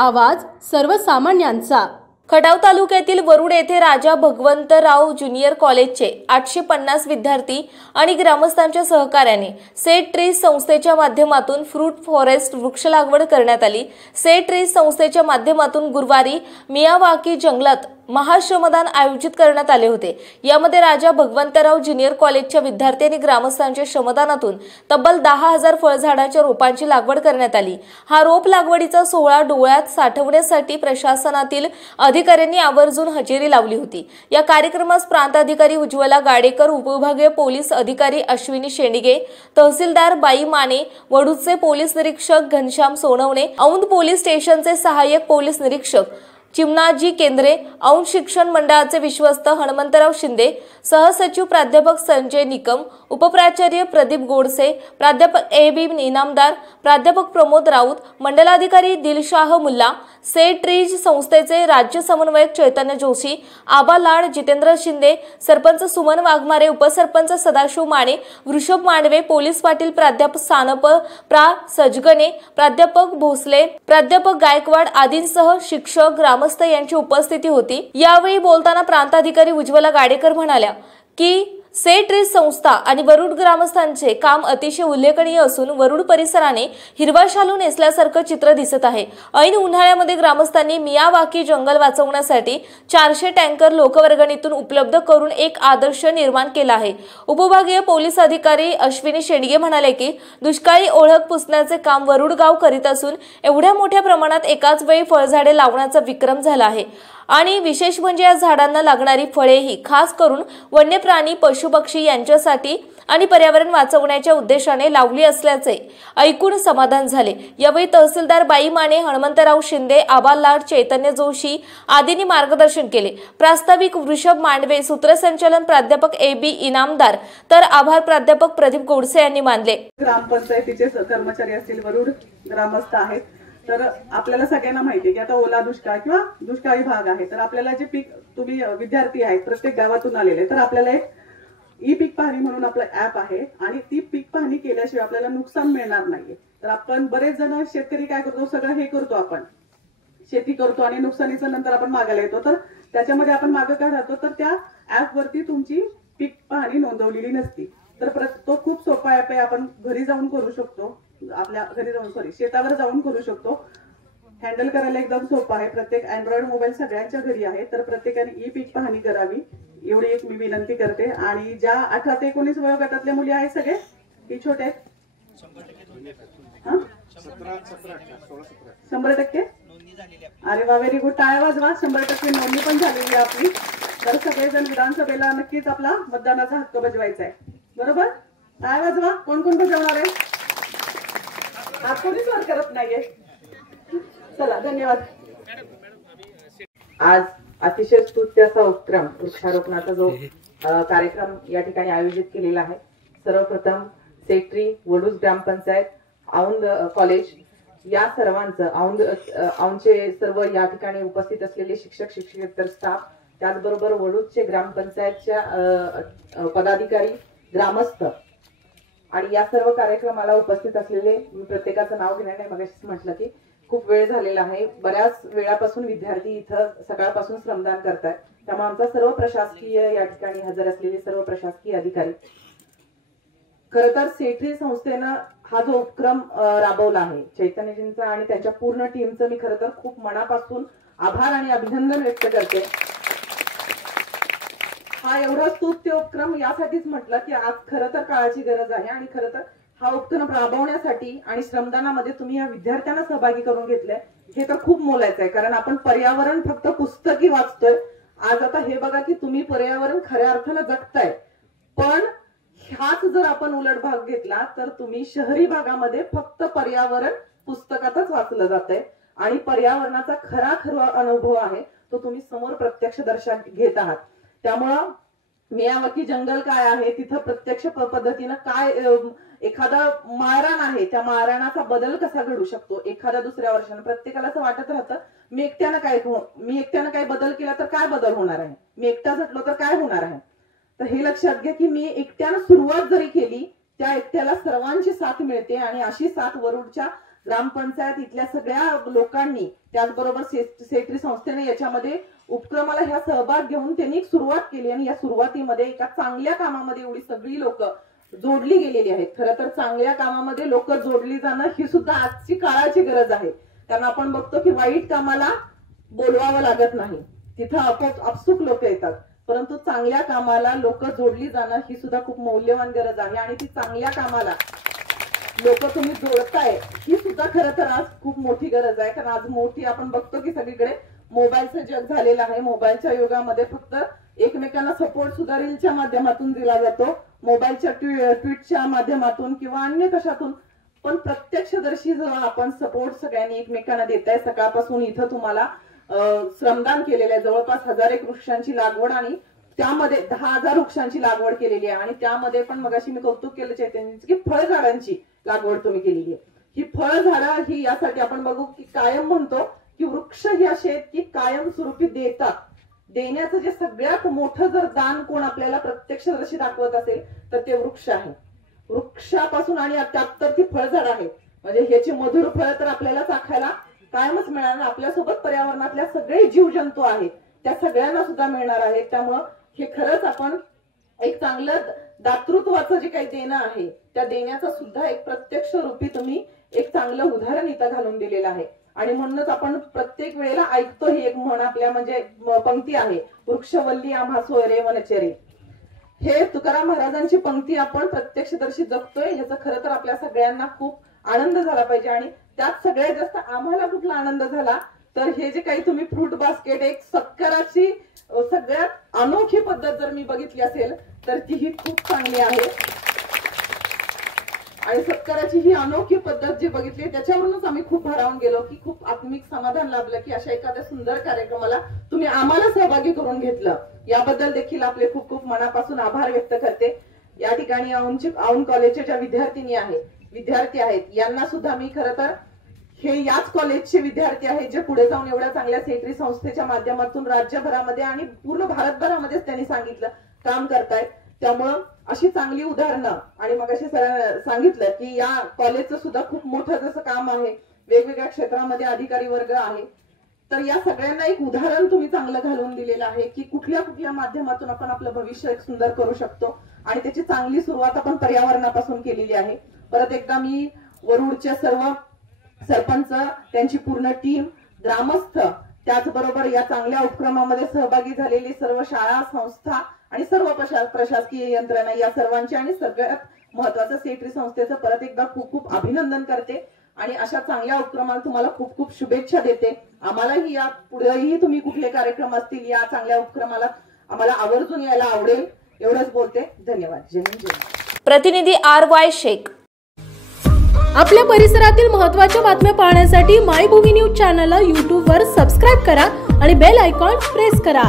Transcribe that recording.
आवाज सर्वसामान्यांचा। खटाव तालुक्यातील वरुड येथे राजा भगवंतराव ज्युनियर कॉलेजचे 850 विद्यार्थी आणि ग्रामस्थांच्या सहकार्याने सेट ट्रीज संस्थेच्या माध्यमातून फ्रूट फॉरेस्ट वृक्ष लागवड करण्यात आली। सेट ट्रीज संस्थेच्या माध्यमातून गुरुवारी मियावाकी जंगलात महाश्रमदान आयोजित करण्यात आले होते। यामध्ये राजा भगवंतराव ज्युनियर कॉलेजच्या विद्यार्थी आणि ग्रामस्थांच्या श्रमदानातून तब्बल 10,000 फळझाडाच्या रोपांची लागवड करण्यात आली। हा रोप लागवडीचा सोहळा डोळ्यात साठवण्यासाठी प्रशासनातील अधिकाऱ्यांनी आवर्जून हजेरी लावली होती। या कार्यक्रमास प्रांत अधिकारी उज्ज्वला गाडेकर, उपविभागीय पोलीस अधिकारी अश्विनी शेंडिगे, तहसीलदार बाई माने, वडूदचे पोलीस निरीक्षक घनश्याम सोनवणे, औंध पोलीस स्टेशनचे सहाय्यक पोलीस निरीक्षक चिमणाजी केंद्रे, औंध शिक्षण मंडळाचे विश्वस्त हनुमंतराव शिंदे, सहसचिव प्राध्यापक संजय निकम, उपप्राचार्य प्रदीप गोडसे, प्राध्यापक ए.बी. इनामदार, प्राध्यापक प्रमोद राऊत, मंडलाधिकारी दिलशाह मुल्ला, सेट ट्रीज संस्थेचे राज्य समन्वयक चैतन्य जोशी, आबा लाड, जितेंद्र शिंदे, सरपंच सुमन वाघमारे, उपसरपंच सदाशिव माने, वृषभ मांडवे, पोलीस पाटील प्राध्यापक सानप, प्रा सजगणे, प्राध्यापक भोसले, प्राध्यापक गायकवाड आदींसह शिक्षक ग्रामस्थ यांची उपस्थिती होती। यावेळी बोलताना प्रांताधिकारी उज्ज्वला गाडेकर म्हणाल्या की सेट ट्रीज संस्था आणि वरुड ग्रामस्थांचे काम अतिशय उल्लेखनीय असून वरुड परिसराने हिरवा शालू नेसल्यासारखं चित्र दिसत आहे। ऐन उन्हाळ्यामध्ये ग्रामस्थांनी मियावाकी जंगल वाचवण्यासाठी 400 टँकर लोकवर्गणीतून उपलब्ध करून एक आदर्श निर्माण केला आहे। उपविभागीय पोलीस अधिकारी अश्विनी शेंडगे म्हणाले की दुष्काळी ओळख पुसण्याचे काम वरुड गाव करीत असून एवढ्या मोठ्या प्रमाणात एकाच वेळी फळझाडे लावण्याचा विक्रम झाला आहे आणि विशेष म्हणजे या झाडांना लागणारी फळेही खास करून वन्य प्राणी, पशुपक्षी यांच्यासाठी आणि पर्यावरण वाचवण्याच्या उद्देशाने लावली असल्याचे ऐकून समाधान झाले। यावेळी तहसीलदार बाई माने, हनुमंतराव शिंदे, आबा लाड, चैतन्य जोशी आदींनी मार्गदर्शन केले। प्रास्ताविक वृषभ मांडवे, सूत्रसंचालन प्राध्यापक ए.बी. इनामदार तर आभार प्राध्यापक प्रदीप गोडसे यांनी मानले। ग्रामपंचायतीचे कर्मचारी असतील, वरुड ग्रामस्थ आहेत, तर आपल्याला सगळ्यांना माहिती आहे की आता ओला दुष्काळ किंवा दुष्काळी भाग आहे, तर आपल्याला जे पीक, तुम्ही विद्यार्थी आहेत प्रत्येक गावातून आलेले, तर आपल्याला एक ई पीक पाहणी म्हणून आपलं ऍप आहे आणि ती पीक पाहणी केल्याशिवाय आपल्याला नुकसान मिळणार नाहीये। तर आपण बरेच जण शेतकरी काय करतो, सगळं हे करतो, आपण शेती करतो आणि नुकसानीचं नंतर आपण मागायला येतो, तर त्याच्यामध्ये आपण मागं काय राहतो, तर त्या ऍप वरती तुमची पीक पाहणी नोंदवलेली नसती। तर तो खूप सोपा ऍप आहे, आपण घरी जाऊन करू शकतो, आपल्या घरी जाऊन शेतावर जाऊन करू शकतो। हँडल करायला एकदम सोपं आहे, प्रत्येक अँड्रॉइड मोबाईल सगळ्यांच्या घरी आहे, तर प्रत्येकाने ई पीक पाहणी करावी एवढी एक मी विनंती करते। आणि ज्या 18 ते 19 वयोगटातल्या मुली आहेत सगळे की छोटे आहेत, 100% अरे वा, व्हेरी गुड, टाळ्या वाजवा। 100% नोंदणी पण झालेली आहे आपली, तर सगळेजण विधानसभेला नक्कीच आपला मतदानाचा हक्क बजवायचा आहे, बरोबर? टाळ्या वाजवा। कोण कोण बजवणार आहे? हात कोणीच वर करत नाहीये, चला धन्यवाद। आज अतिशय स्तुत्य असा उपक्रम वृक्षारोपणाचा जो कार्यक्रम या ठिकाणी आयोजित केलेला आहे। सर्वप्रथम सेट ट्री, वडूद ग्रामपंचायत, औंध कॉलेज या सर्वांचं, औंधचे सर्व या ठिकाणी उपस्थित असलेले शिक्षक, शिक्षकेतर स्टाफ, त्याचबरोबर वडूदचे ग्रामपंचायतच्या पदाधिकारी, ग्रामस्थ आणि या सर्व कार्यक्रमाला उपस्थित असलेले, मी प्रत्येकाचं नाव घेणार नाही, मगाशीच म्हटलं की खूप वेळ झालेला आहे, बऱ्याच वेळापासून विद्यार्थी इथं सकाळपासून श्रमदान करतात, त्यामुळे आमचा सर्व प्रशासकीय या ठिकाणी हजर असलेले सर्व प्रशासकीय अधिकारी, खरं तर सेट ट्रीज संस्थेनं हा जो उपक्रम राबवला आहे चैतन्यजींचा आणि त्यांच्या पूर्ण टीमचं मी खरं तर खूप मनापासून आभार आणि अभिनंदन व्यक्त करते। हा एवढा स्तुत्य उपक्रम यासाठीच म्हटलं की आज खरं तर काळाची गरज आहे आणि खरं तर हा उपक्रम राबवण्यासाठी आणि श्रमदानामध्ये तुम्ही या विद्यार्थ्यांना सहभागी करून घेतलंय हे तर खूप मोलाचं आहे, कारण आपण पर्यावरण फक्त पुस्तकी वाचतोय, आज आता हे बघा की तुम्ही पर्यावरण खऱ्या अर्थानं जगताय, पण ह्याच जर आपण उलट भाग घेतला तर तुम्ही शहरी भागामध्ये फक्त पर्यावरण पुस्तकातच वाचलं जातंय आणि पर्यावरणाचा खरा अनुभव आहे तो तुम्ही समोर प्रत्यक्ष दर्शन घेत आहात। त्यामुळं मियावाकी जंगल काय आहे, तिथं प्रत्यक्ष पद्धतीनं काय एखादा माळरान आहे, त्या माळरानाचा बदल कसा घडू शकतो एखाद्या दुसऱ्या वर्षानं, प्रत्येकाला असं वाटत राहतं मी एकट्यानं काय बदल केला तर काय बदल होणार आहे, मी एकटा झटलो तर काय होणार आहे। तर हे लक्षात घ्या की मी एकट्यानं सुरुवात जरी केली त्या एकट्याला सर्वांची साथ मिळते आणि अशी साथ वरुडच्या ग्रामपंचायत इथल्या सगळ्या लोकांनी, त्याचबरोबर सेट्री संस्थेने याच्यामध्ये उपक्रमाला ह्या सहभाग घेऊन त्यांनी एक सुरुवात केली आणि या सुरुवातीमध्ये एका चांगल्या कामामध्ये एवढी सगळी लोक जोडली गेलेली आहेत. खरं तर चांगल्या कामामध्ये लोक जोडली जाणं ही सुद्धा आजची काळाची गरज आहे. कारण आपण बघतो की वाईट कामाला बोलवावं लागत नाही, तिथं आपोआप आपसुक लोक येतात. परंतु चांगल्या कामाला लोक जोडली जाणं ही सुद्धा खूप मौल्यवान गरज आहे आणि ती चांगल्या कामाला लोक तुम्ही जोडताय ही सुद्धा खरं तर आज खूप मोठी गरज आहे. कारण आज मोठी आपण बघतो की सगळीकडे मोबाईलचं जग झालेलं आहे. मोबाईलच्या युगामध्ये फक्त एकमेकांना सपोर्ट सुद्धा रीलच्या माध्यमातून दिला जातो, मोबाईलच्या ट्विटच्या माध्यमातून किंवा अन्य कशातून, पण प्रत्यक्षदर्शी जेव्हा आपण सपोर्ट सगळ्यांनी एकमेकांना देताय, सकाळपासून इथं तुम्हाला श्रमदान केलेलं आहे, जवळपास 1001 वृक्षांची लागवड आणि त्यामध्ये 10,000 वृक्षांची लागवड केलेली आहे आणि त्यामध्ये पण मगाशी मी कौतुक केलं चैतन्यची की फळझाडांची लागवड तुम्ही केलेली आहे. ही फळझाडं ही यासाठी आपण बघू की कायम म्हणतो की वृक्ष ही असे आहेत की कायमस्वरूपी देतात. देण्याचं जे सगळ्यात मोठं जर दान कोण आपल्याला प्रत्यक्षदर्शी दाखवत असेल तर ते वृक्ष आहे. वृक्षापासून आणि त्यात तर ती फळझाड आहे, म्हणजे ह्याची मधुर फळं तर आपल्याला चाखायला कायमच मिळणार. आपल्यासोबत पर्यावरणातल्या सगळे जीवजंतू आहेत त्या सगळ्यांना सुद्धा मिळणार आहेत. त्यामुळं हे खरंच आपण एक चांगलं दातृत्वाचं जे काही देणं आहे त्या देण्याचं सुद्धा एक प्रत्यक्ष रूपी तुम्ही एक चांगलं उदाहरण इथं घालून दिलेलं आहे. आणि म्हणूनच आपण प्रत्येक वेळेला ऐकतो ही एक म्हण आपल्या म्हणजे पंक्ती आहे, वृक्षवल्ली आम्हा सोयरे वनचरे. हे तुकाराम महाराजांची पंक्ती आपण प्रत्यक्षदर्शी जगतोय, ह्याचा खरं तर आपल्या सगळ्यांना खूप आनंद झाला पाहिजे. आणि त्यात सगळ्यात जास्त आम्हाला कुठला आनंद झाला तर हे जे काही तुम्ही फ्रूट बास्केट एक सत्काराची सगळ्यात अनोखी पद्धत जर मी बघितली असेल तर ती ही खूप चांगली आहे. आणि सत्काराची ही अनोखी पद्धत जी बघितली त्याच्यावरूनच आम्ही खूप भारावून गेलो की खूप आत्मिक समाधान लाभलं की अशा एखाद्या सुंदर कार्यक्रमाला तुम्ही आम्हाला सहभागी करून घेतलं. याबद्दल देखील आपले खूप खूप मनापासून आभार व्यक्त करते. या ठिकाणी औंध कॉलेजच्या ज्या विद्यार्थी आहेत यांना सुद्धा मी खरं तर हे याच कॉलेजचे विद्यार्थी आहेत जे पुढे जाऊन एवढ्या चांगल्या सेट्री संस्थेच्या माध्यमातून राज्यभरामध्ये आणि पूर्ण भारतभरामध्येच त्यांनी सांगितलं काम करतायत. त्यामुळं अशी चांगली उदाहरणं आणि मग अशी सांगितलं की या कॉलेजचं सुद्धा खूप मोठं जसं काम आहे, वेगवेगळ्या क्षेत्रामध्ये अधिकारी वर्ग आहे, तर या सगळ्यांना एक उदाहरण तुम्ही चांगलं घालून दिलेलं आहे की कुठल्या कुठल्या माध्यमातून आपण आपलं भविष्य एक सुंदर करू शकतो आणि त्याची चांगली सुरुवात आपण पर्यावरणापासून केलेली आहे. परत एकदा मी वरुडच्या सर्व सरपंच, त्यांची पूर्ण टीम, ग्रामस्थ, त्याचबरोबर या चांगल्या उपक्रमामध्ये सहभागी झालेली सर्व शाळा, संस्था आणि सर्व प्रशासकीय यंत्रणा या सर्वांचे आणि सगळ्यात महत्वाचं सेट्री संस्थेचं परत एकदा खूप खूप अभिनंदन करते आणि अशा चांगल्या उपक्रमाला तुम्हाला खूप खूप शुभेच्छा देते. आम्हालाही या पुढेही तुम्ही कुठले कार्यक्रम असतील या चांगल्या उपक्रमाला आम्हाला आवर्जून यायला आवडेल. एवढंच बोलते. धन्यवाद. जय हिंद. प्रतिनिधी RY शेख. आपल्या परिसरातील महत्त्वाच्या बातम्या पाहण्यासाठी मायभूमी न्यूज चॅनलला यूट्यूबवर सबस्क्राईब करा आणि बेल आयकॉन प्रेस करा.